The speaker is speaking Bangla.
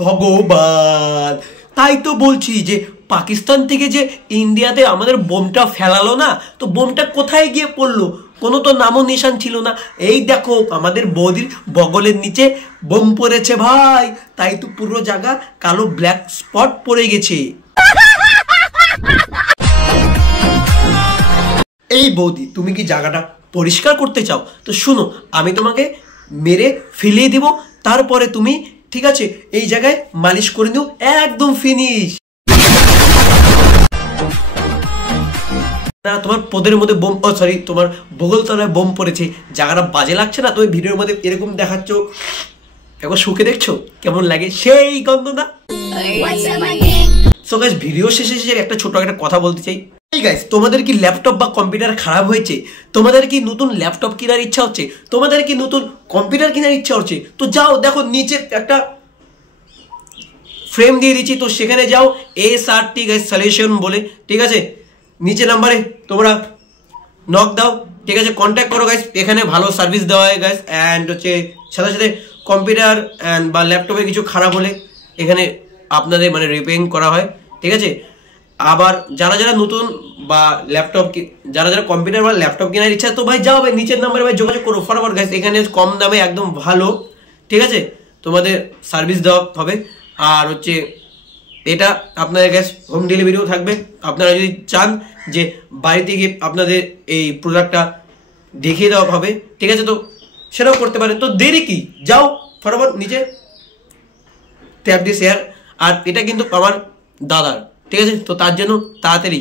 ভগবান, তাই তো বলছি যে পাকিস্তান থেকে যে ইন্ডিয়াতে আমাদের বোমটা ফেলালো না, তো বোমটা কোথায় গিয়ে পড়লো, কোনো তো নামও নিশান ছিল না। এই দেখো আমাদের বৌদির বগলের নিচে বোম পড়েছে ভাই, তাই তো পুরো জায়গা কালো ব্ল্যাক স্পট পড়ে গেছে। এই বৌদি, তুমি কি জায়গাটা পরিষ্কার করতে চাও? তো শুনো, আমি তোমাকে মেরে ফেলিয়ে দিব, তারপরে তুমি ঠিক আছে এই জায়গায় মালিশ করে দিও, একদম ফিনিশ। না, তোমার পদের মধ্যে বোম, সরি তোমার বগল তলায় বোম পড়েছে, জায়গাটা বাজে লাগছে না? তুমি ভিডিওর মধ্যে এরকম দেখাচ্ছ, একবার শুকে দেখছো কেমন লাগে, সেই গন্ধ না? সো গাইস, ভিডিও শেষে একটা ছোট একটা কথা বলতে চাই। এই গাইস, তোমাদের কি ল্যাপটপ বা কম্পিউটার খারাপ হয়েছে? তোমাদের কি নতুন ল্যাপটপ কেনার ইচ্ছা হচ্ছে? তোমাদের কি নতুন কম্পিউটার কেনার ইচ্ছা হচ্ছে? তো যাও, দেখো নিচে একটা ফ্রেম দিয়ে দিচ্ছি, তো সেখানে যাও, SRT গাইস সলিউশন বলে, ঠিক আছে? নিচে নাম্বারে তোমরা নক দাও, ঠিক আছে? কন্ট্যাক্ট করো গাইস, এখানে ভালো সার্ভিস দেওয়া হয় গাইস। অ্যান্ড হচ্ছে সাথে সাথে কম্পিউটার অ্যান্ড বা ল্যাপটপে কিছু খারাপ হলে এখানে আপনাদের মানে রিপেয়ারিং করা হয়, ঠিক আছে? আবার যারা যারা নতুন বা ল্যাপটপ, যারা যারা কম্পিউটার বা ল্যাপটপ কেনার ইচ্ছা, তো ভাই যাও ভাই নিচের নাম্বারে ভাই যোগাযোগ করো ফটাফট গাইস, এখানে কম দামে একদম ভালো, ঠিক আছে? তোমাদের সার্ভিস দেওয়া হবে। আর হচ্ছে এটা আপনাদের কাছে হোম ডেলিভারিও থাকবে। আপনারা যদি চান যে বাড়িতে গিয়ে আপনাদের এই প্রোডাক্টটা দেখিয়ে দেওয়া হবে, ঠিক আছে? তো সেটাও করতে পারেন। তো দেরি কি, যাও ফটাফট নিচে ট্যাপ দিয়ে শেয়ার। আর এটা কিন্তু আমার দাদার, ঠিক আছে? তো তার জন্য তাড়াতাড়ি